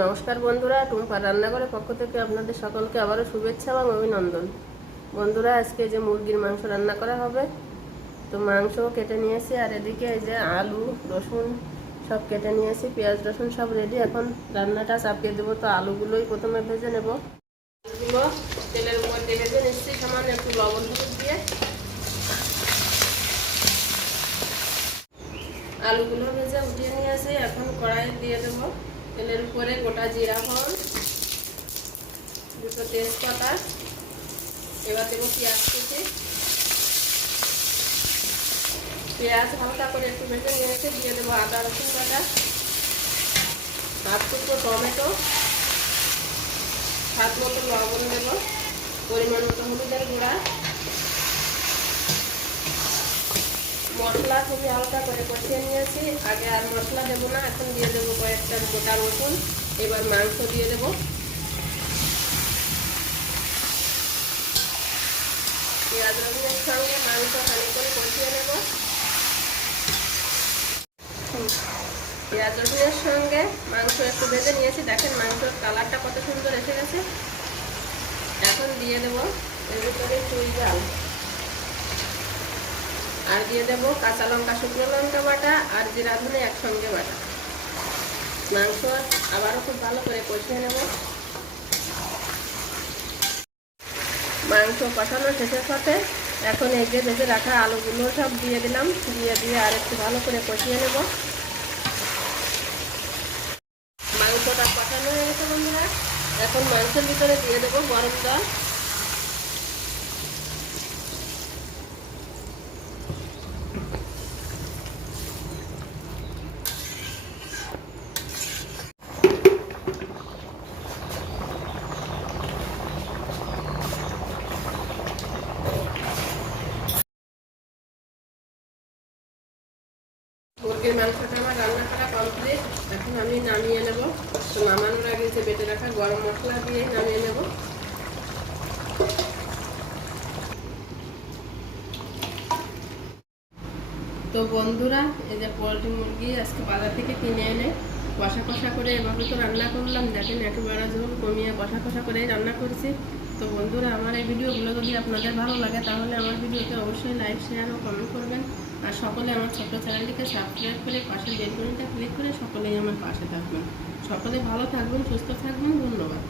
নমস্কার বন্ধুরা, টুম্পা রান্নাঘরের পক্ষ থেকে আপনাদের সকলকে আবারও শুভেচ্ছা এবং অভিনন্দন। বন্ধুরা, আজকে যে মুরগির মাংস রান্না করা হবে, তো মাংস কেটে নিয়েছি, আর এদিকে এই যে আলু, রসুন সব কেটে নিয়েছি, পেঁয়াজ, রসুন সব রেডি এখন রান্নাটা চাপিয়ে দেবো, তো আলুগুলোই প্রথমে ভেজে নেব। আলুগুলো তেলের উপর দিয়ে ভেজে নিচ্ছি একটু লবণ হলুদ দিয়ে। আলুগুলো ভেজে উঠিয়ে নিয়ে আসি এখন কড়াই দিয়ে দেবো। তেলের উপরে গোটা জিরা ফল দুটো তেজপাতা, এবার দেবো পেঁয়াজ কুচি। পেঁয়াজ হালকা করে একটু ভেজে নিয়েছে, দিয়ে দেবো আদা, রসুন বাটা, হাফ টুকরো টমেটো হাত মতো লবণ দেবো, পরিমাণ মতো হলুদের গুঁড়া মশলা খুবই হালকা করে কষিয়ে নিয়েছি। আগে আর মশলা দেবো না, এখন দিয়ে দেবো কয়েকটা গোটা রসুন, এবার মাংস দিয়ে দেবো। পেঁয়াজ রসুনের সঙ্গে মাংস খানি করে কষিয়ে নেব। পেঁয়াজ রসুনের সঙ্গে মাংস একটু ভেজে নিয়েছি। দেখেন মাংসের কালারটা কত সুন্দর এসে গেছে। এখন দিয়ে দেবো এর ভিতরে চুই ডাল আর দিয়ে দেবো কাঁচা লঙ্কা, শুকনো লঙ্কা বাটা আর জিরা ধনে একসঙ্গে বাটা। মাংস আবারও খুব ভালো করে কষিয়ে নেব। মাংস কষানো শেষের সাথে এখন এই যে ভেজে রাখা আলুগুলো সব দিয়ে দিলাম। দিয়ে দিয়ে আর একটু ভালো করে কষিয়ে নেব। মাংসটা কষানো হয়ে গেছে বন্ধুরা। এখন মাংসের ভিতরে দিয়ে দেবো গরম জল। মুরগির মাংসটা আমার রান্না করা কমপ্লিট এখন আমি নামিয়ে নেব। তো নামানোর আগে যে বেটে রাখা গরম মশলা দিয়ে নামিয়ে নেব। তো বন্ধুরা, এই যে পোলট্রি মুরগি আজকে বাজার থেকে কিনে এনে কষা কষা করে এভাবে তো রান্না করলাম। দেখেন একেবারে ঝোল কমিয়ে কষা কষা করে রান্না করছি। তো বন্ধুরা, আমার এই ভিডিওগুলো যদি আপনাদের ভালো লাগে, তাহলে আমার ভিডিওতে অবশ্যই লাইক শেয়ার ও কমেন্ট করবেন। আর সকলে আমার ছোট চ্যানেলটিকে সাবস্ক্রাইব করে পাশে বেলকনিটা ক্লিক করে সকলেই আমার পাশে থাকবেন। সকলে ভালো থাকবেন, সুস্থ থাকবেন, ধন্যবাদ।